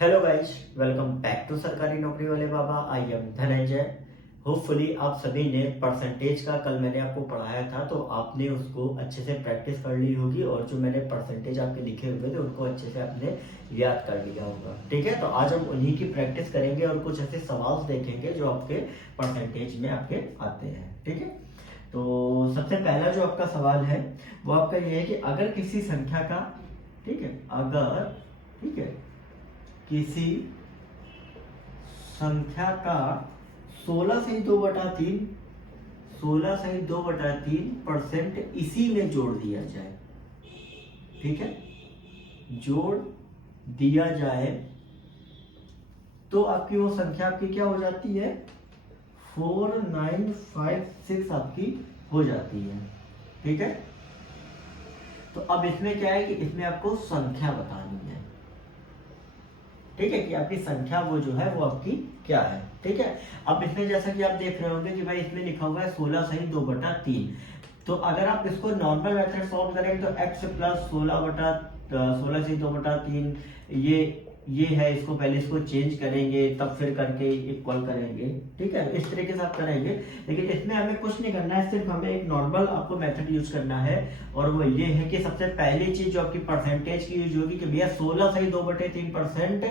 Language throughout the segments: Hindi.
Hello guys, welcome back to Sarkari Naukri Wale Baba. I am Dhananjay. Hopefully आप सभी ने परसेंटेज का कल मैंने आपको पढ़ाया था तो आपने उसको अच्छे से प्रैक्टिस कर ली होगी और जो मैंने परसेंटेज आपके लिखे हुए थे उनको अच्छे से आपने याद कर लिया होगा। ठीक है, तो आज हम उन्हीं की प्रैक्टिस करेंगे और कुछ ऐसे सवाल देखेंगे जो आपके परसेंटेज में आपके आते हैं। ठीक है, तो सबसे पहला जो आपका सवाल है वो आपका ये है कि अगर किसी संख्या का, ठीक है, अगर, ठीक है, किसी संख्या का 16 से 2/3 16 से 2/3% इसी में जोड़ दिया जाए। ठीक है, जोड़ दिया जाए तो आपकी वो संख्या आपकी क्या हो जाती है? 4956 आपकी हो जाती है। ठीक है, तो अब इसमें क्या है कि इसमें आपको संख्या बतानी है। ठीक है, कि आपकी संख्या वो जो है वो आपकी क्या है। ठीक है, अब इसमें जैसा कि आप देख रहे होंगे कि भाई इसमें लिखा हुआ है 16 सही 2/3। तो अगर आप इसको नॉर्मल मेथड सॉल्व करेंगे तो x प्लस 16 ये है, इसको पहले इसको चेंज करेंगे तब फिर करके इक्वल करेंगे। ठीक है, इस तरीके से आप करेंगे, लेकिन इसमें हमें कुछ नहीं करना है, सिर्फ हमें एक नॉर्मल आपको मेथड यूज करना है। और वो ये है कि सबसे पहली चीज जो आपकी परसेंटेज की यूज होगी कि भैया 16 सही 2/3%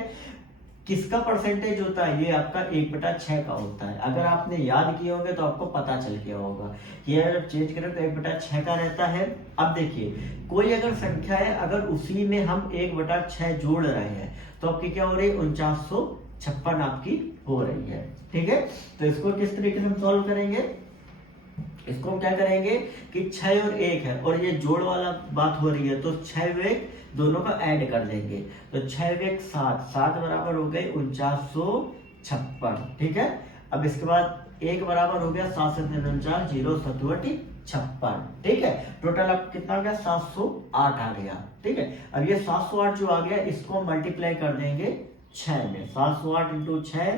किसका परसेंटेज होता है? ये आपका 1/6 का होता है। अगर आपने याद किए होंगे तो आपको पता चल गया होगा कि यार जब चेंज करें तो 1/6 का रहता है। अब देखिए, कोई अगर संख्या है, अगर उसी में हम 1/6 जोड़ रहे हैं तो आपकी क्या हो रही है? 4956 आपकी हो रही है। ठीक है, तो इसको किस तरीके से हम सॉल्व करेंगे? इसको हम क्या करेंगे कि 6 और 1 है और ये जोड़ वाला बात हो रही है तो 6 व 1 दोनों का ऐड कर देंगे तो 6 व 1 7 7 बराबर हो गए 4956। ठीक है, अब इसके बाद 1 बराबर हो गया 7 7 49 0 7 56। ठीक है, टोटल अब कितना आ गया? 708 आ गया। ठीक है, अब ये 708 जो आ गया इसको मल्टीप्लाई कर देंगे 6 में। 708 इंटू 6,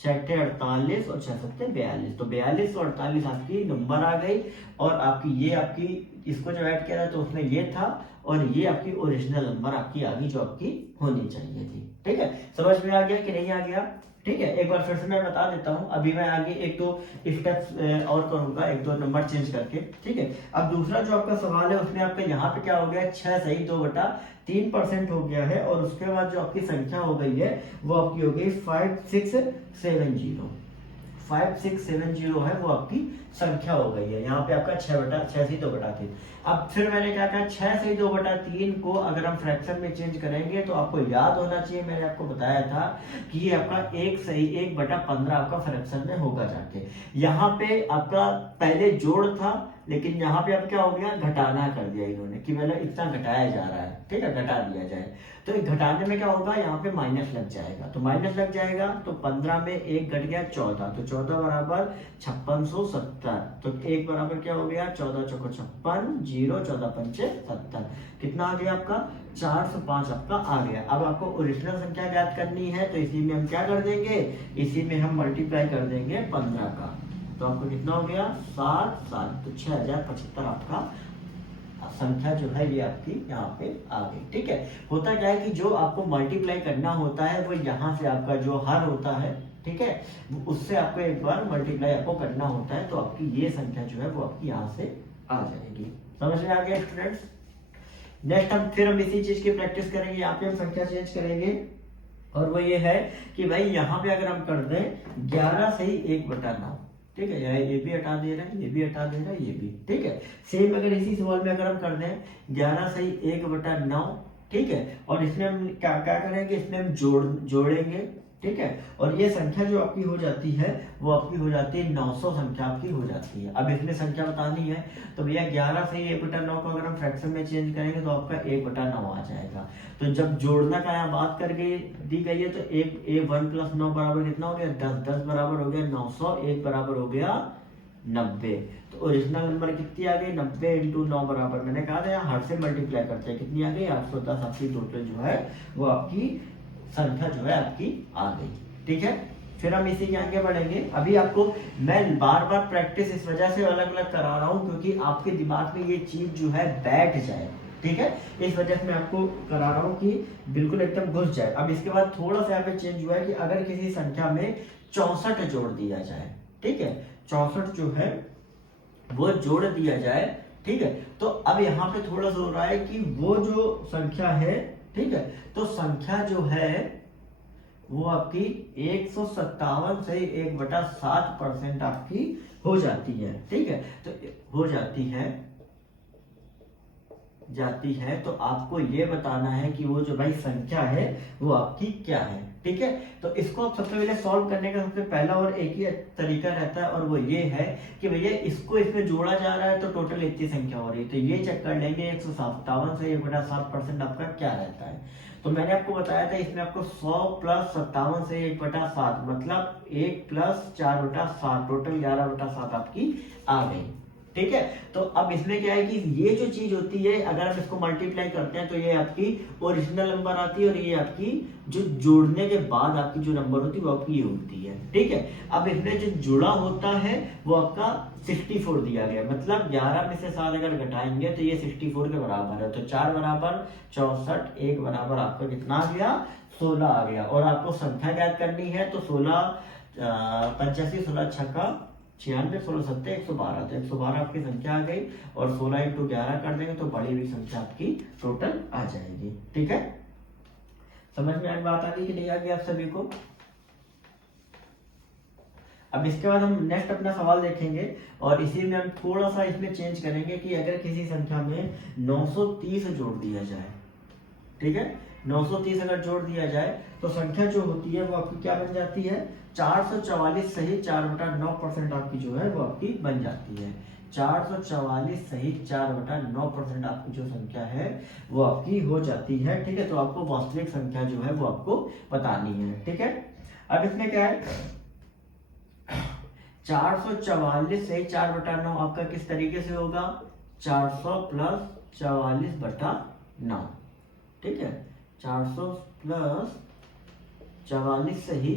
6×8 = 48 और 6×7 = 42। तो 42 और 48 आपकी नंबर आ गई। और आपकी ये आपकी इसको जो ऐड किया था तो उसमें ये था और ये आपकी ओरिजिनल नंबर आपकी आ गई जो आपकी होनी चाहिए थी। ठीक है, समझ में आ गया कि नहीं आ गया? ठीक है, एक बार फिर से मैं बता देता हूं। अभी मैं आगे एक दो स्टेप्स और करूंगा, एक दो नंबर चेंज करके। ठीक है, अब दूसरा जो आपका सवाल है उसमें आपका यहाँ पे क्या हो गया? 6 सही 2/3% हो गया है और उसके बाद जो आपकी संख्या हो गई है वो आपकी हो गई 5670। 5670 है वो आपकी संख्या हो गई है। यहाँ पे आपका 6 सही 2/3। अब फिर मैंने क्या कहा? 6 सही 2/3 को अगर हम फ्रैक्शन में चेंज करेंगे तो आपको याद होना चाहिए, मैंने आपको बताया था कि ये आपका 1 सही 1/15 आपका फ्रैक्शन में होगा जाके। यहाँ पे आपका पहले जोड़ था लेकिन यहाँ पे अब क्या हो गया? घटाना कर दिया इन्होंने कि मतलब इतना घटाया जा रहा है। ठीक है, घटा दिया जाए तो घटाने में क्या होगा? यहाँ पे माइनस लग जाएगा। तो माइनस लग जाएगा तो 15 में 1 घट गया 14, तो 14 बराबर 5670। तो 1 बराबर क्या हो गया? 14 चौको 56, 0 14 पंचे 70। कितना आ गया आपका? 405 आपका आ गया। अब आपको ओरिजिनल संख्या ज्ञात करनी है तो इसी में हम क्या कर देंगे? इसी में हम मल्टीप्लाई कर देंगे 15 का। तो आपको कितना हो गया? 7 7, तो 6075 आपका संख्या जो है ये आपकी यहाँ पे आ गई। ठीक है, होता क्या है कि जो आपको मल्टीप्लाई करना होता है वो यहाँ से आपका जो हर होता है, ठीक है, उससे आपको एक बार मल्टीप्लाई आपको करना होता है तो आपकी ये संख्या जो है वो आपकी यहाँ से आ जाएगी। समझ में आ गया स्टूडेंट्स? नेक्स्ट हम इसी चीज की प्रैक्टिस करेंगे। यहाँ पे हम संख्या चेंज करेंगे और वो ये है कि भाई यहाँ पे अगर हम कर दें 11 सही 1/9। ठीक है, ये भी हटा दे रहा है, ये भी हटा दे रहा है, ये भी। ठीक है, सेम अगर इसी सवाल में अगर हम कर दें 11 सही 1/9। ठीक है, और इसमें हम क्या क्या करेंगे? इसमें हम जोड़ेंगे। ठीक है, और ये संख्या जो आपकी हो जाती है वो आपकी हो जाती है 900 संख्या आपकी हो जाती है। अब इसमें संख्या बतानी है तो भैया 11 से 1/9 को अगर हम फ्रैक्शन में चेंज करेंगे तो आपका 1/9 आ जाएगा। तो जब जोड़ना का यहाँ बात करके दी गई है तो 1 + 9 बराबर कितना हो गया? 10 10 बराबर हो गया 900, 1 बराबर हो गया 90। तो ओरिजिनल नंबर कितनी आ गई? 90 × 9 बराबर, मैंने कहा था यहाँ हर से मल्टीप्लाई करते हैं, कितनी आ गई? 810 आपकी टोटल जो है वो आपकी संख्या जो है आपकी आ गई। ठीक है, फिर हम इसी के आगे बढ़ेंगे। अभी आपको मैं बार बार प्रैक्टिस इस वजह से अलग अलग करा रहा हूं क्योंकि आपके दिमाग में ये चीज जो है बैठ जाए। ठीक है, इस वजह से मैं आपको करा रहा हूँ कि बिल्कुल एकदम घुस जाए। अब इसके बाद थोड़ा सा यहाँ पे चेंज हुआ है कि अगर किसी संख्या में 64 जोड़ दिया जाए, ठीक है, 64 जो है वो जोड़ दिया जाए, ठीक है, तो अब यहाँ पे थोड़ा सा हो रहा है कि वो जो संख्या है, ठीक है, तो संख्या जो है वो आपकी 157 से 1/7% आपकी हो जाती है, ठीक है, तो हो जाती है तो आपको ये बताना है कि वो जो भाई संख्या है वो आपकी क्या है, ठीक है। तो इसको आप सबसे पहले सॉल्व करने का सबसे पहला और एक ही तरीका रहता है, और वो ये है कि भैया इसको इसमें जोड़ा जा रहा है तो टोटल इतनी संख्या हो रही है, तो ये चेक कर लेंगे 157 से 1/7% आपका क्या रहता है। तो मैंने आपको बताया था इसमें आपको 100 + 57 से 1/7 मतलब 1 + 4/7 टोटल 11/7 आपकी आ गई, ठीक है। तो अब इसमें क्या है कि ये जो चीज होती है अगर हम इसको मल्टीप्लाई करते हैं तो ये आपकी ओरिजिनल नंबर आती है, और ये आपकी जो जोड़ने के बाद आपकी जो नंबर होती है वो आपकी ये होती है, ठीक है। अब इसमें जो जुड़ा होता है वो आपका 64 दिया गया, मतलब 11 में से 7 अगर घटाएंगे तो ये 64 के बराबर है, तो 4 बराबर 64, 1 बराबर आपका कितना आ गया 16 आ गया। और आपको संख्या ज्ञात करनी है तो 16 85 16 छक्का 96 16 7 112, तो 112 आपकी संख्या आ गई, और 16 × 11 कर देंगे तो बड़ी हुई संख्या आपकी टोटल आ जाएगी, ठीक है। समझ में आज बात आ गई कि नहीं आ गई आप सभी को। अब इसके बाद हम नेक्स्ट अपना सवाल देखेंगे, और इसी में हम थोड़ा सा इसमें चेंज करेंगे कि अगर किसी संख्या में 930 जोड़ दिया जाए, ठीक है, 930 अगर जोड़ दिया जाए तो संख्या जो होती है वो आपकी क्या बन जाती है 444 सही 4/9% आपकी जो है वो आपकी बन जाती है। 444 सही 4/9% आपकी जो संख्या है वो आपकी हो जाती है, ठीक है। तो आपको वास्तविक संख्या जो है वो आपको बतानी है, ठीक है। अब इसमें क्या है 444 सही 4/9 आपका किस तरीके से होगा 400 + 44/9, ठीक है, 400 + 44 सही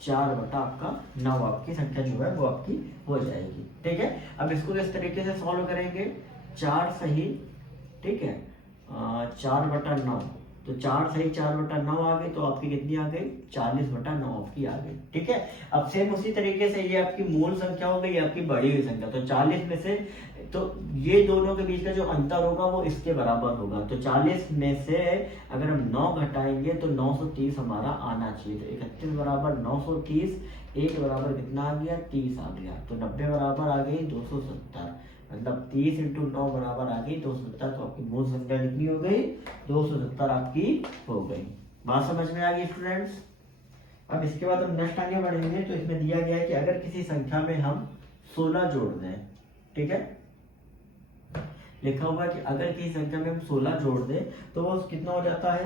4/9 आपकी संख्या जो है वो आपकी हो जाएगी, ठीक है। अब इसको इस तरीके से सॉल्व करेंगे 4 सही, ठीक है, 4/9, तो 4 सही 4/9 आ गई, तो आपकी कितनी आ गई 40/9 आपकी आ गई, ठीक है। अब सेम उसी तरीके से ये आपकी मूल संख्या हो गई आपकी बड़ी हुई संख्या, तो 40 में से तो ये दोनों के बीच का जो अंतर होगा वो इसके बराबर होगा, तो 40 में से अगर हम 9 घटाएंगे तो 930 हमारा आना चाहिए, तो 31 बराबर 930, 1 बराबर कितना आ गया 30 आ गया, तो 90 बराबर आ गई 270, मतलब 30 × 9 बराबर आ गई 270, तो आपकी मूल संख्या कितनी हो गई 270 आपकी हो गई। बात समझ में आ गई स्टूडेंट्स। अब इसके बाद हम नेक्स्ट आगे बढ़ेंगे, तो इसमें दिया गया है कि अगर किसी संख्या में हम 16 जोड़ दें, ठीक है, लिखा हुआ कि अगर किसी संख्या में हम 16 जोड़ दें तो वो कितना हो जाता है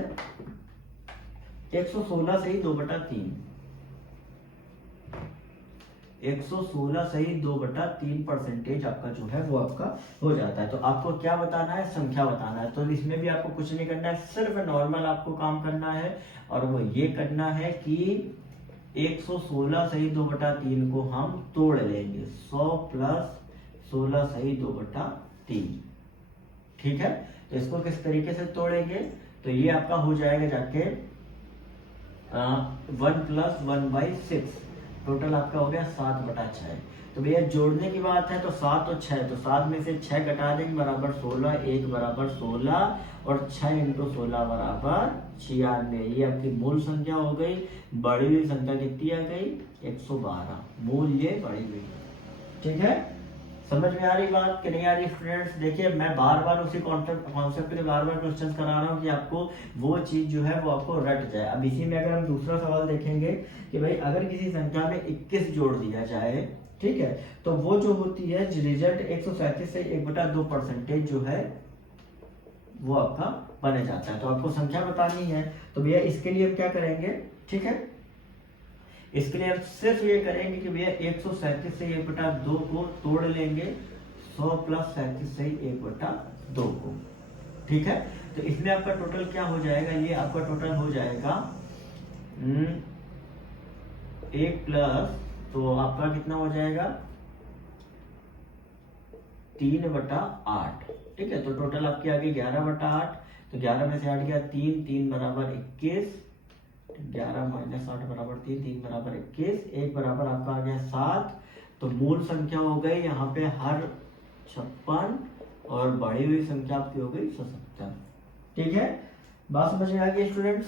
116 सही 2/3, 116 सही 2/3% आपका जो है वो आपका हो जाता है। तो आपको क्या बताना है संख्या बताना है, तो इसमें भी आपको कुछ नहीं करना है, सिर्फ नॉर्मल आपको काम करना है, और वो ये करना है कि 116 सही 2/3 को हम तोड़ लेंगे 100 + 16 सही 2/3, ठीक है। तो इसको किस तरीके से तोड़ेंगे, तो ये आपका हो जाएगा जाके 1 + 1/6, टोटल आपका हो गया 7/6। तो भैया जोड़ने की बात है तो 7 और 6, तो 7 में से 6 घटा देंगे बराबर 16, 1 बराबर 16, और 6 × 16 बराबर 96, ये आपकी मूल संख्या हो गई। बड़ी हुई संख्या कितनी आ गई 112, मूल ये बड़ी हुई, ठीक है। समझ में आ रही बात कि नहीं आ रही स्टूडेंट्स। देखिए मैं बार बार उसी कॉन्सेप्ट के बार बार क्वेश्चन करा रहा हूँ कि आपको वो चीज जो है वो आपको रट जाए। अब इसी में अगर हम दूसरा सवाल देखेंगे कि भाई अगर किसी संख्या में 21 जोड़ दिया जाए, ठीक है, तो वो जो होती है रिजल्ट 137 से 1/2% जो है वो आपका बन जाता है। तो आपको संख्या बतानी है, तो भैया इसके लिए हम क्या करेंगे, ठीक है, इसके लिए हम सिर्फ ये करेंगे कि भैया 137 से 1/2 को तोड़ लेंगे 100 + 37 से 1/2 को, ठीक है। तो इसमें आपका टोटल क्या हो जाएगा, ये आपका टोटल हो जाएगा 1 प्लस, तो आपका कितना हो जाएगा 3/8। ठीक है, तो टोटल आपकी आ गई 11/8। तो 11 में से 8 गया 3, 3 बराबर 21, 11 - 8 बराबर 3, 3 बराबर 21, 1 बराबर आपका आ गया 7। तो मूल संख्या हो गई यहाँ पे हर 56 और बढ़ी हुई संख्या आपकी हो गई 77। ठीक है, बात समझ में आ गई स्टूडेंट्स?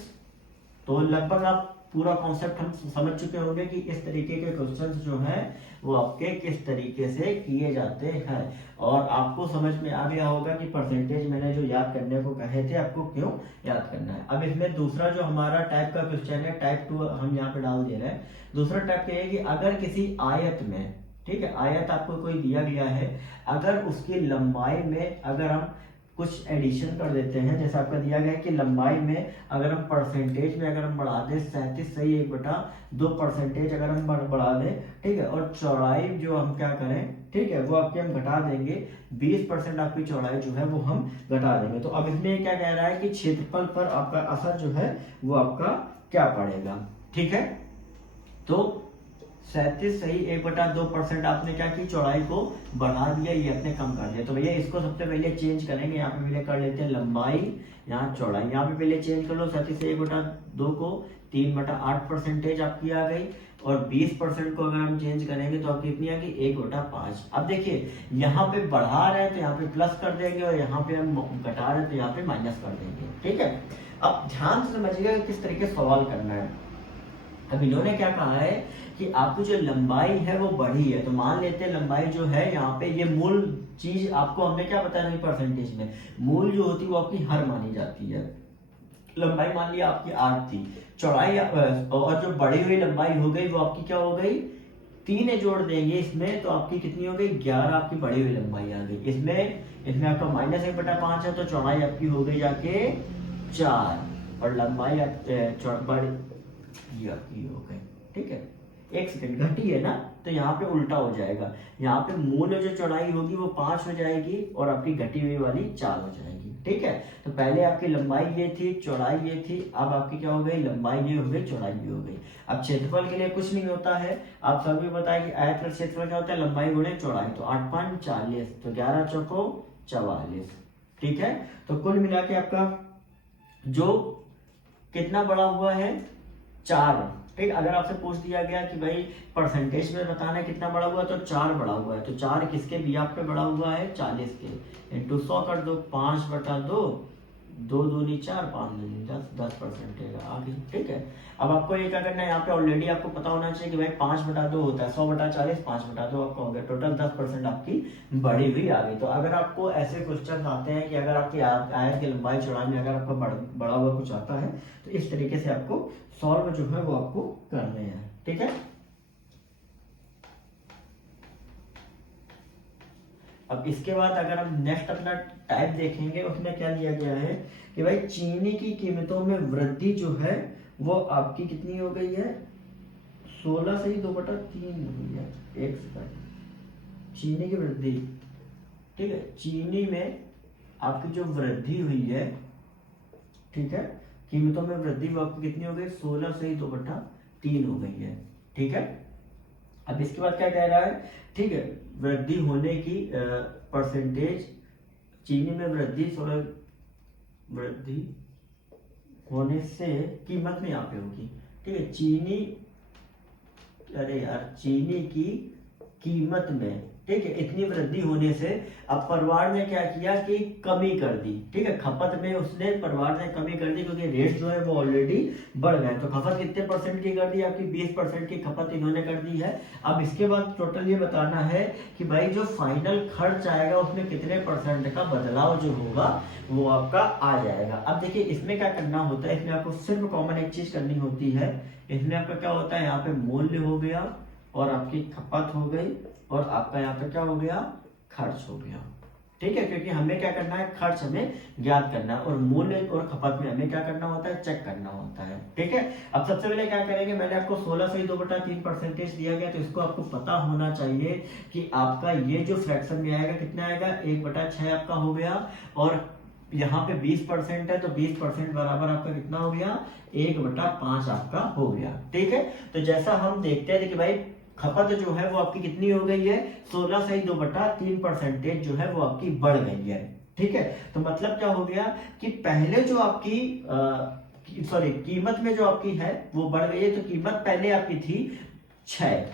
तो लगभग आप पूरा कॉन्सेप्ट हम समझ चुके होंगे कि इस तरीके के क्वेश्चंस जो हैं वो आपके किस तरीके से किए जाते हैं, और आपको समझ में आ गया होगा कि परसेंटेज मैंने जो याद करने को कहे थे आपको क्यों याद करना है। अब इसमें दूसरा जो हमारा टाइप का क्वेश्चन है, टाइप 2 हम यहाँ पे डाल दे रहे हैं। दूसरा टाइप क्या है कि अगर किसी आयत में, ठीक है, आयत आपको कोई दिया गया है, अगर उसकी लंबाई में अगर हम कुछ एडिशन कर देते हैं, जैसे आपका दिया गया है कि लंबाई में अगर हम परसेंटेज में अगर हम बढ़ा दें 37.1/2 परसेंटेज अगर हम बढ़ा दें, ठीक है, और चौड़ाई जो हम क्या करें, ठीक है, वो आपके हम घटा देंगे 20% आपकी चौड़ाई जो है वो हम घटा देंगे। तो अब इसमें क्या कह रहा है कि क्षेत्रफल पर आपका असर जो है वो आपका क्या पड़ेगा। ठीक है, तो 37.1/2% आपने क्या की, चौड़ाई को बढ़ा दिया, ये आपने कम कर दिया। तो भैया इसको सबसे पहले चेंज करेंगे, यहाँ पे पहले कर लेते हैं लंबाई, यहाँ चौड़ाई, यहाँ पे पहले चेंज कर लो 37.1/2 को 3/8 परसेंटेज आपकी आ गई, और 20% को अगर हम चेंज करेंगे तो आपकी कितनी आ गई 1/5। अब देखिए यहाँ पे बढ़ा रहे हैं तो यहाँ पे प्लस कर देंगे, और यहाँ पे हम घटा रहे हैं तो यहाँ पे माइनस कर देंगे। ठीक है, अब ध्यान से समझिएगा किस तरीके से सवाल करना है। अब इन्होंने क्या कहा है कि आपकी जो लंबाई है वो बढ़ी है, तो मान लेते हैं लंबाई जो है यहाँ पे, ये मूल चीज आपको हमने क्या बताया नहीं परसेंटेज में, मूल जो होती है वो आपकी हर मानी जाती है। लंबाई मान लिया आपकी 8 थी, चौड़ाई और जो बढ़ी हुई लंबाई हो गई वो आपकी क्या हो गई, 3 जोड़ देंगे इसमें तो आपकी कितनी हो गई 11 आपकी बढ़ी हुई लंबाई आ गई। इसमें आपका -1/5 है, तो चौड़ाई आपकी हो गई जाके 4, और लंबाई ये आपकी हो गई। ठीक है, 1 सेकंड घटी है ना, तो यहाँ पे उल्टा हो जाएगा, यहाँ पे मूल जो चौड़ाई होगी वो 5 हो जाएगी और आपकी घटी हुई वाली 4 हो जाएगी। ठीक है, तो पहले आपकी लंबाई ये थी, चौड़ाई ये थी, अब आपकी क्या हो गई, लंबाई ये हो गई, चौड़ाई ये हो गई। अब क्षेत्रफल के लिए कुछ नहीं होता है, आप सभी बताएं कि आयत का क्षेत्रफल क्या होता है, लंबाई गुणे चौड़ाई, तो 8 × 5 = 40, तो 11 × 4 = 44। ठीक है, तो कुल मिला के आपका जो कितना बड़ा हुआ है 4। ठीक, अगर आपसे पूछ दिया गया कि भाई परसेंटेज में बताना है कितना बड़ा हुआ, तो 4 बड़ा हुआ है, तो 4 किसके बिहाफ पे बड़ा हुआ है, 40 के, इंटू 100 कर दो, 5/2, 2 दूनी 4, 5 दूनी 10, 10% आ गई। ठीक है, अब आपको ये क्या करना है, यहाँ पे ऑलरेडी आपको पता होना चाहिए कि भाई 5/2 होता है, 100/40, 5/2 आपका हो गया, टोटल 10% आपकी बढ़ी हुई आ गई। तो अगर आपको ऐसे क्वेश्चन आते हैं कि अगर आपकी आयत की लंबाई चौड़ाई में अगर आपका बड़ा हुआ कुछ आता है, तो इस तरीके से आपको सॉल्व जो है वो आपको करने हैं। ठीक है, अब इसके बाद अगर हम नेक्स्ट अपना टाइप देखेंगे, उसमें क्या दिया गया है कि भाई चीनी की कीमतों में वृद्धि जो है वो आपकी कितनी हो गई है, 16 से ही 2/3 हुई है। 1 सेकंड, चीनी की वृद्धि, ठीक है, चीनी में आपकी जो वृद्धि हुई है, ठीक है, कीमतों में वृद्धि वो आपकी कितनी हो गई, 16 से ही 2/3 हो गई है। ठीक है, अब इसके बाद क्या कह रहा है, ठीक है, वृद्धि होने की परसेंटेज, चीनी में वृद्धि होने से कीमत में यहाँ पे होगी। ठीक है, चीनी की कीमत में, ठीक है, इतनी वृद्धि होने से अब परिवार ने क्या किया कि कमी कर दी। ठीक है, खपत में उसने परिवार ने कमी कर दी, क्योंकि रेट जो है वो ऑलरेडी बढ़ गए, तो खपत कितने परसेंट की कर दी, आपकी 20% की खपत इन्होंने कर दी है। अब इसके बाद टोटल ये बताना है कि भाई जो फाइनल खर्च आएगा उसमें कितने % का बदलाव जो होगा वो आपका आ जाएगा। अब देखिए इसमें क्या करना होता है, इसमें आपको सिर्फ कॉमन एक चीज करनी होती है, इसमें आपका क्या होता है, यहाँ पे मूल्य हो गया और आपकी खपत हो गई, और आपका यहाँ पे क्या हो गया, खर्च हो गया। ठीक है, क्योंकि हमें क्या करना है, खर्च हमें ज्ञात करना है, और मूल्य और खपत में हमें क्या करना होता है, चेक करना होता है। ठीक है, अब सबसे पहले क्या करेंगे, मैंने आपको 16 से 2/3 परसेंटेज दिया गया, तो इसको आपको पता होना चाहिए कि आपका ये जो फ्रैक्शन में आएगा कितना आएगा, 1/6 आपका हो गया, और यहाँ पे 20% है, तो 20% बराबर आपका कितना हो गया, 1/5 आपका हो गया। ठीक है, तो जैसा हम देखते हैं कि भाई खपत जो है वो आपकी कितनी हो गई है, 16.2/3% जो है वो आपकी बढ़ गई है। ठीक है, तो मतलब क्या हो गया कि पहले जो आपकी कीमत में जो आपकी है वो बढ़ गई है। तो कीमत पहले आपकी थी 6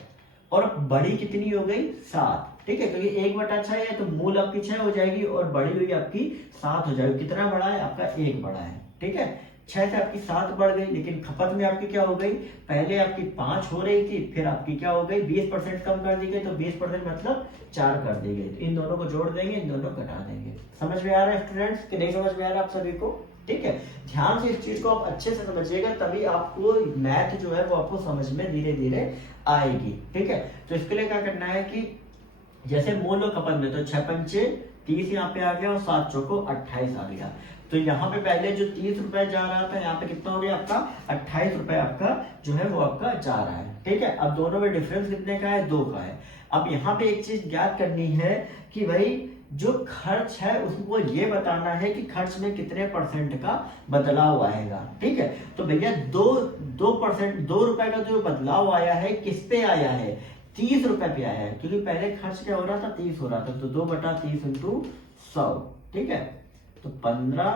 और बड़ी कितनी हो गई 7। ठीक है, क्योंकि 1/6 है तो मूल आपकी 6 हो जाएगी और बड़ी हुई आपकी 7 हो जाएगी। कितना बढ़ा है आपका, 1 बढ़ा है। ठीक है, 6 से आपकी 7 बढ़ गई, लेकिन खपत में आपकी क्या हो गई, पहले आपकी 5 हो रही थी, फिर आपकी क्या हो गई 20% कम कर दी गई। तो 20% मतलब 4 कर दी गई। तो इन दोनों को जोड़ देंगे, इन दोनों को घटा देंगे। समझ में आ रहा है स्टूडेंट्स कि नहीं समझ में आ रहा है आप सभी को? ठीक है, ध्यान से इस चीज को आप अच्छे से समझिएगा, तभी आपको मैथ जो है वो आपको समझ में धीरे धीरे आएगी। ठीक है, तो इसके लिए क्या करना है कि जैसे मूल और खपत में तो 6×5 30 यहाँ पे आ गया और 7 चौको 28 आ गया। तो यहाँ पे पहले जो 30 रुपए जा रहा था, यहाँ पे कितना हो गया आपका 28 रुपए आपका जो है वो आपका जा रहा है। ठीक है, अब दोनों में डिफरेंस कितने का है, 2 का है। अब यहाँ पे एक चीज ज्ञात करनी है कि भाई जो खर्च है उसको ये बताना है कि खर्च में कितने % का बदलाव आएगा। ठीक है, तो भैया 2% 2 रुपए का जो बदलाव आया है किस पे आया है, 30 रुपए पे आया है। क्योंकि पहले खर्च क्या हो रहा था, 30 हो रहा था। तो 2/30 × 100। ठीक है, तो 15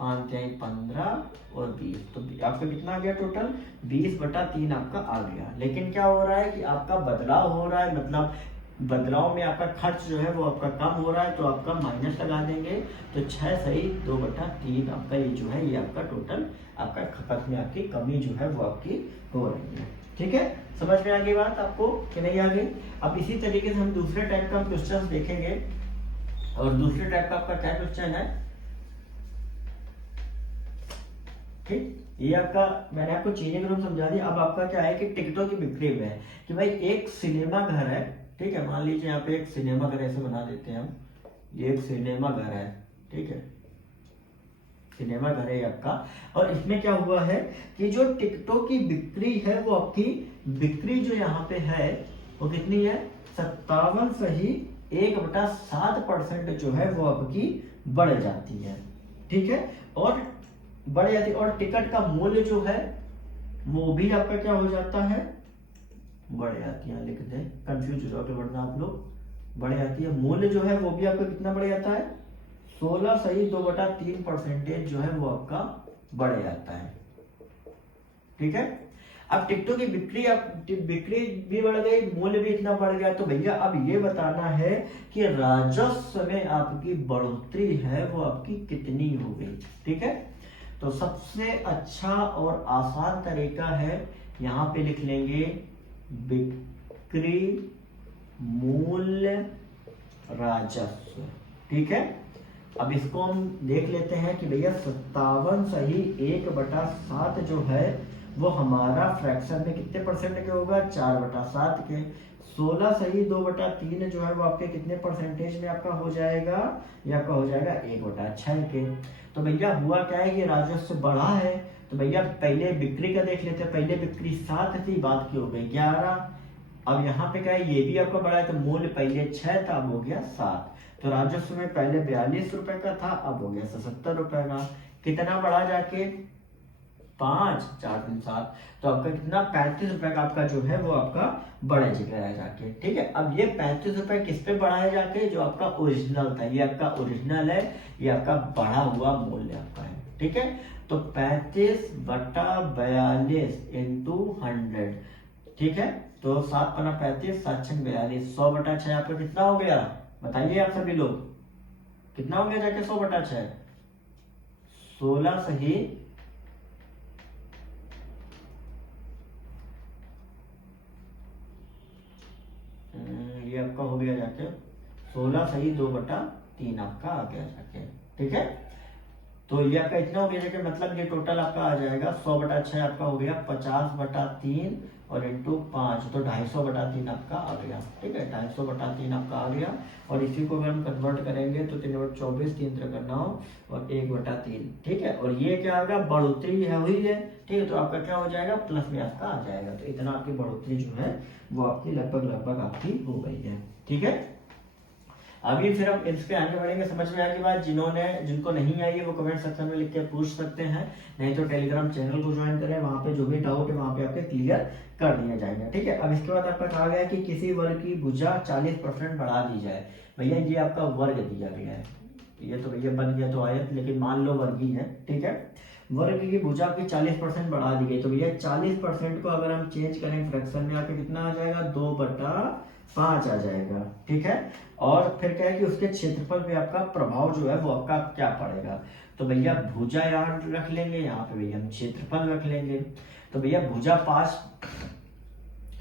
5 15 और 20, तो आपका कितना आ गया टोटल 20/3 आपका आ गया। लेकिन क्या हो रहा है कि आपका बदलाव हो रहा है, मतलब बदलाव में आपका खर्च जो है वो आपका कम हो रहा है, तो आपका माइनस लगा देंगे। तो 6 सही 2/3 आपका ये जो है ये आपका टोटल आपका खपत में आपकी कमी जो है वो आपकी हो रही है। ठीक है, समझ में आ गई बात आपको कि नहीं आ गई? अब इसी तरीके से हम दूसरे टाइप का क्वेश्चन देखेंगे। और दूसरे टाइप का आपका क्या क्वेश्चन है, ठीक, ये आपका मैंने आपको चीजें एकदम समझा दी। अब आपका क्या है कि टिकटों की बिक्री में है कि भाई एक सिनेमा घर है। ठीक है, मान लीजिए यहाँ पे एक सिनेमा घर ऐसे बना देते हैं हम, ये एक सिनेमा घर है। ठीक है, सिनेमा घर है आपका, और इसमें क्या हुआ है कि जो टिकटों की बिक्री है वो आपकी बिक्री जो यहाँ पे है वो कितनी है, 57.1/7% जो है वो आपकी बढ़ जाती है। ठीक है, और बढ़ जाती है, और टिकट का मूल्य जो है वो भी आपका क्या हो जाता है, बढ़ जाती है। लिख दे, कंफ्यूज हो जाओगे वरना आप लोग, बढ़ जाती है। मूल्य जो है वो भी आपका कितना बढ़ जाता है, 16 सही 2/3% जो है वो आपका बढ़ जाता है। ठीक है, अब टिकटों की बिक्री भी बढ़ गई, मूल्य भी इतना बढ़ गया। तो भैया अब ये बताना है कि राजस्व में आपकी बढ़ोतरी है वो आपकी कितनी हो गई। ठीक है, तो सबसे अच्छा और आसान तरीका है, यहां पे लिख लेंगे बिक्री मूल्य राजस्व। ठीक है, अब इसको हम देख लेते हैं कि भैया 57 सही 1/7 जो है वो हमारा फ्रैक्शन में कितने % के होगा, 4/7 के। 16 सही 2/3 जो है वो आपके कितने % में आपका हो जाएगा, ये आपका हो जाएगा 1/6 के। तो भैया हुआ क्या है कि राजस्व बढ़ा है, तो भैया पहले बिक्री का देख लेते हैं। पहले बिक्री 7 थी, बाद की हो गई 11। अब यहाँ पे क्या है, ये भी आपका बढ़ा है, तो मूल्य पहले 6 था, अब हो गया 7। तो राजस्व में पहले 42 रुपए का था, अब हो गया 77 रुपए का। कितना बढ़ा जाके, 5 4 3 7, तो आपका कितना 35 रुपए का आपका जो है वो आपका बढ़ा जाएगा जाके। ठीक है, अब ये 35 रुपए किस पे बढ़ाया जाके, जो आपका ओरिजिनल था, ये आपका ओरिजिनल है, ये आपका बढ़ा हुआ मूल्य आपका है। ठीक है, तो 35/42 × 100। ठीक है, तो 7×35 7 × 42, 100/6 आपका कितना हो गया, बताइए आप सभी लोग, कितना हो गया जाके 100/6, 16 सही ये आपका हो गया जाके 16 सही 2/3 आपका आ गया जाके। ठीक है, तो ये आपका इतना हो गया जाके, मतलब ये टोटल आपका आ जाएगा 100/6 आपका हो गया 50/3 और × 5, तो 250/3 आपका आ गया। ठीक है, 250/3 आपका आ गया। और इसी को अगर हम कन्वर्ट करेंगे तो 3/24 3 × 9 और 1/3। ठीक है, और ये क्या आएगा, बढ़ोतरी है हुई है। ठीक है, तो आपका क्या हो जाएगा, प्लस में आपका आ जाएगा। तो इतना आपकी बढ़ोतरी जो है वो आपकी लगभग आपकी हो गई है। ठीक है, अभी फिर हम इस पे आगे बढ़ेंगे। समझ में आएगी बात? जिनको नहीं आई है वो कमेंट सेक्शन में लिख के पूछ सकते हैं, नहीं तो टेलीग्राम चैनल को ज्वाइन करें, वहां पे जो भी डाउट है वहां पे आपके क्लियर कर दिया जाएगा। ठीक है, अब इसके बाद आपका कहा गया कि किसी वर्ग की भुजा 40% बढ़ा दी जाए। भैया ये आपका वर्ग दिया गया है, ये तो भैया बन गया तो आयत, लेकिन मान लो वर्ग ही है। ठीक है, वर्ग की भुजा की 40% बढ़ा दी गई, तो भैया 40% को अगर हम चेंज करें फ्रैक्शन में आपके कितना आ जाएगा, 2/5 आ जाएगा। ठीक है, और फिर क्या है कि उसके क्षेत्रफल पे आपका प्रभाव जो है वो आपका क्या पड़ेगा, तो भैया भुजा यहाँ रख लेंगे, यहाँ पे भैया हम क्षेत्रफल रख लेंगे। तो भैया भुजा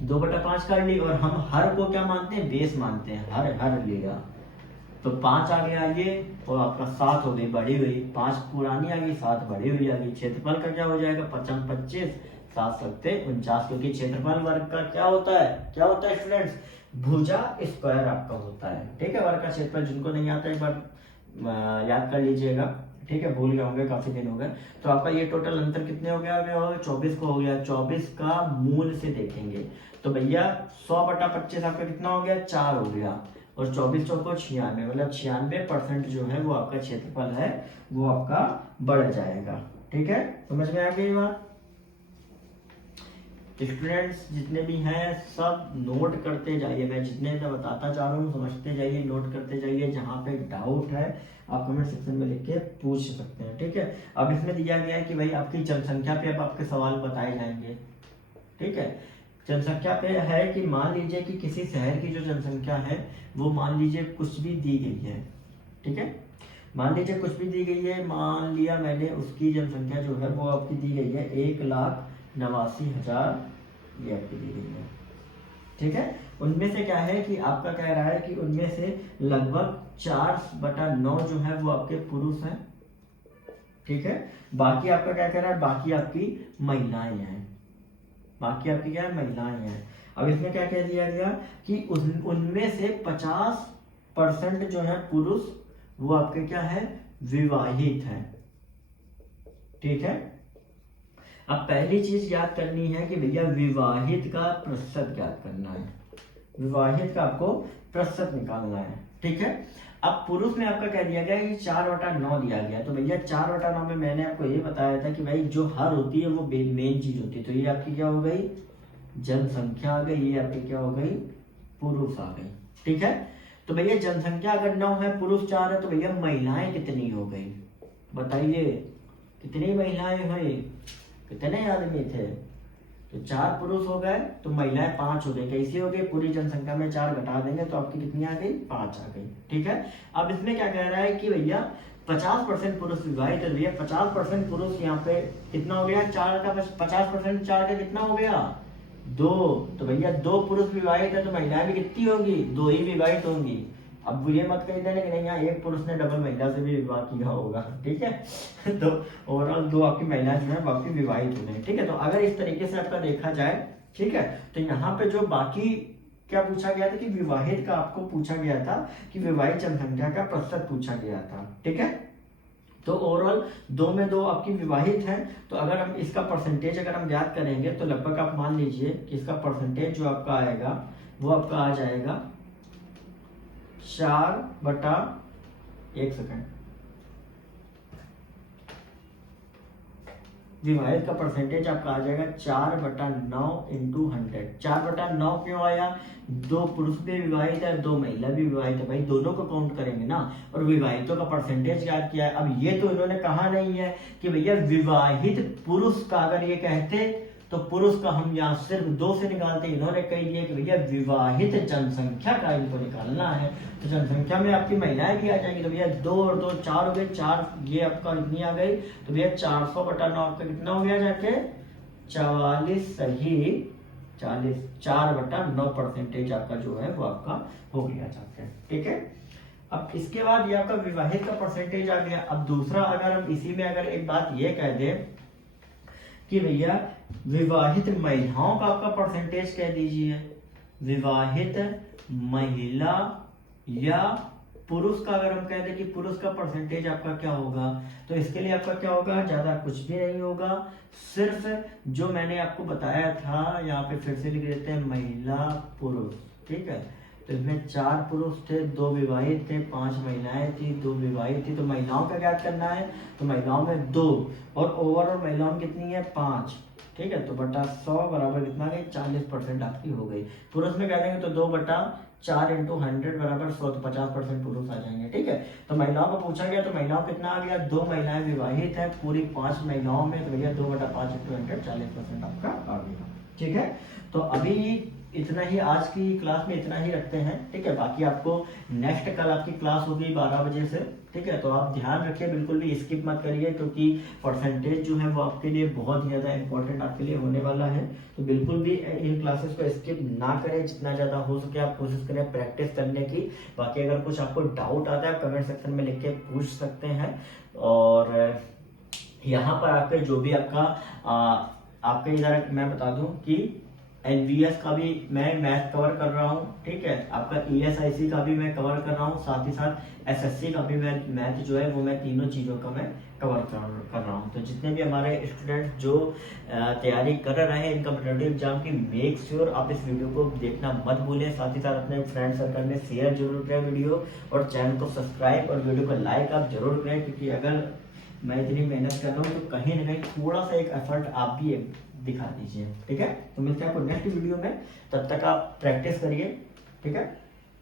2/5 कर ली, और हम हर को क्या मानते हैं, बेस मानते हैं, हर लिया तो 5 आ गया ये, और आपका 7 हो गई बढ़ी हुई, 5 पुरानी आ गई, 7 बढ़ी हुई आ गई। क्षेत्रफल का क्या हो जाएगा, 55 25 7 सकते 49, क्योंकि क्षेत्रफल वर्ग का क्या होता है स्टूडेंट्स, भुजा स्क्वायर आपका होता है। ठीक है, वर्ग का क्षेत्रफल जिनको नहीं आता एक बार याद कर लीजिएगा। ठीक है, भूल गए होंगे, काफी दिन हो गए। तो आपका ये टोटल अंतर कितने हो गया, 24 को हो गया। 24 का मूल से देखेंगे तो भैया 100/25 आपका कितना हो गया, 4 हो गया, और 24 चौको 96, मतलब 96% जो है वो आपका क्षेत्रफल है वो आपका बढ़ जाएगा। ठीक है, समझ में आ गई बात? स्टूडेंट्स जितने भी हैं सब नोट करते जाइए, मैं जितने बताता जा रहा हूँ समझते जाइए, नोट करते जाइए, जहाँ पे डाउट है आप कमेंट सेक्शन में लिख के पूछ सकते हैं। ठीक है, अब इसमें दिया गया है कि भाई आपकी जनसंख्या पे अब आपके सवाल बताए जाएंगे। ठीक है, जनसंख्या पे है कि मान लीजिए कि किसी शहर की जो जनसंख्या है वो मान लीजिए कुछ भी दी गई है। ठीक है, मान लीजिए कुछ भी दी गई है, मान लिया मैंने उसकी जनसंख्या जो है वो आपकी दी गई है 1,89,000 ये आपकी दी गई है। ठीक है, उनमें से क्या है कि आपका कह रहा है कि उनमें से लगभग 4/9 जो है वो आपके पुरुष हैं। ठीक है, बाकी आपका क्या कह रहा है, बाकी आपकी महिलाएं हैं, बाकी आपकी क्या है, महिलाएं हैं। अब इसमें क्या कह दिया गया कि उनमें से 50% जो है पुरुष वो आपके क्या है, विवाहित हैं। ठीक है, अब पहली चीज याद करनी है कि भैया विवाहित का प्रतिशत याद करना है, विवाहित का आपको प्रतिशत निकालना है। ठीक है, अब पुरुष में आपका कह दिया गया कि 4/9 दिया गया, तो भैया 4/9 में मैंने आपको ये बताया था कि भाई जो हर होती है वो मेन चीज होती है, तो ये आपकी क्या हो गई, जनसंख्या आ गई, ये आपकी क्या हो गई, पुरुष आ गई। ठीक है, तो भैया जनसंख्या अगर 9 है, पुरुष 4 है, तो भैया महिलाएं कितनी हो गई, बताइए कितनी महिलाएं हुई, कितने आदमी थे, तो 4 पुरुष हो गए तो महिलाएं 5 हो गई। कैसी हो गई, पूरी जनसंख्या में 4 घटा देंगे तो आपकी कितनी आ गई, 5 आ गई। ठीक है, अब इसमें क्या कह रहा है कि भैया 50% पुरुष विवाहित है, भैया 50% पुरुष यहाँ पे कितना हो गया, 4 का 50% 4 का कितना हो गया, 2, तो भैया 2 पुरुष विवाहित है तो महिलाएं भी कितनी होगी, 2 ही विवाहित होंगी। अब ये मत कह देना कि नहीं यहाँ एक पुरुष ने डबल महिला से भी विवाह किया होगा। ठीक है तो ओवरऑल 2 आपकी महिलाएं जो है वो आपकी विवाहित हो गई। ठीक है, तो अगर इस तरीके से आपका देखा जाए, ठीक है, तो यहाँ पे जो बाकी क्या पूछा गया था कि विवाहित का आपको पूछा गया था कि विवाहित जनसंख्या का प्रतिशत पूछा गया था। ठीक है, तो ओवरऑल 2 में 2 आपकी विवाहित हैं, तो अगर हम इसका परसेंटेज अगर हम याद करेंगे तो लगभग आप मान लीजिए कि इसका परसेंटेज जो आपका आएगा वो आपका आ जाएगा 4/1 सेकंड, विवाहित का परसेंटेज आपका आ जाएगा 4/9 × 100। 4/9 क्यों आया, 2 पुरुष भी विवाहित है, 2 महिला भी विवाहित है, भाई दोनों को काउंट करेंगे ना, और विवाहितों का परसेंटेज याद किया है। अब ये तो इन्होंने कहा नहीं है कि भैया विवाहित पुरुष का, अगर ये कहते तो पुरुष का हम यहाँ सिर्फ 2 से निकालते, इन्होंने कह दिया कि भैया विवाहित जनसंख्या का इनको निकालना है, तो जनसंख्या में आपकी महिलाएं भी आ जाएंगी, तो भैया 2 और 2 4 हो गए, 4 ये आपका इतनी आ गई, तो भैया 400/9 आपका कितना हो गया जाके 44, सही 40, 4/9 परसेंटेज आपका जो है वो आपका हो गया जाके। ठीक है, अब इसके बाद ये आपका विवाहित का परसेंटेज आ गया। अब दूसरा अगर हम इसी में अगर एक बात ये कह दें कि भैया विवाहित महिलाओं का आपका परसेंटेज कह दीजिए, विवाहित महिला या पुरुष का अगर हम कह दें कि पुरुष का परसेंटेज आपका क्या होगा, तो इसके लिए आपका क्या होगा, ज्यादा कुछ भी नहीं होगा, सिर्फ जो मैंने आपको बताया था यहाँ पे फिर से लिख देते हैं महिला पुरुष। ठीक है, तो इसमें 4 पुरुष थे, 2 विवाहित थे, 5 महिलाएं थी, 2 विवाहित थी। तो महिलाओं का ज्ञात करना है, तो महिलाओं में 2 और ओवरऑल महिलाओं में कितनी है 5, ठीक है। तो बटा 100 बराबर कितना है 40% आपकी हो गई। पुरुष में कह देंगे तो 2 बटा 4 इंटू 100 बराबर 100, तो 50% पुरुष आ जाएंगे, ठीक है। तो महिलाओं को पूछा गया, तो महिलाओं कितना आ गया, 2 महिलाएं विवाहित है पूरी 5 महिलाओं में, तो भैया 2 बटा 5 इंटू 100 40% आपका आ गया, ठीक है। तो अभी इतना ही आज की क्लास में इतना ही रखते हैं, ठीक है। बाकी आपको नेक्स्ट कल आपकी क्लास होगी 12 बजे से, ठीक है। तो आप ध्यान रखिए, बिल्कुल भी स्किप मत करिए, क्योंकि परसेंटेज जो है वो आपके लिए बहुत ही ज़्यादा इंपॉर्टेंट आपके लिए होने वाला है। तो बिल्कुल भी इन क्लासेस को स्किप ना करें, जितना ज़्यादा हो सके आप कोशिश करें प्रैक्टिस करने की। बाकी अगर कुछ आपको डाउट आता है आप कमेंट सेक्शन में लिख के पूछ सकते हैं। और यहाँ पर आपके जो भी आपका आपके इधर मैं बता दूं कि एनवीएस का भी मैं मैथ कवर कर रहा हूँ, ठीक है। आपका ईएसआईसी का भी मैं कवर कर रहा हूँ, साथ ही साथ एसएससी का भी मैं मैथ जो है वो मैं तीनों चीज़ों का मैं कवर कर रहा हूँ। तो जितने भी हमारे स्टूडेंट जो तैयारी कर रहे हैं कॉम्पिटिटिव एग्जाम की, मेक श्योर आप इस वीडियो को देखना मत भूलें। साथ ही साथ अपने फ्रेंड सर्कल में शेयर जरूर करें वीडियो, और चैनल को सब्सक्राइब और वीडियो को लाइक आप जरूर करें, क्योंकि अगर मैं इतनी मेहनत कर रहा हूँ तो कहीं ना कहीं थोड़ा सा एक एफर्ट आप भी दिखा दीजिए, ठीक है। तो मिलते हैं आपको नेक्स्ट वीडियो में, तब तक आप प्रैक्टिस करिए, ठीक है।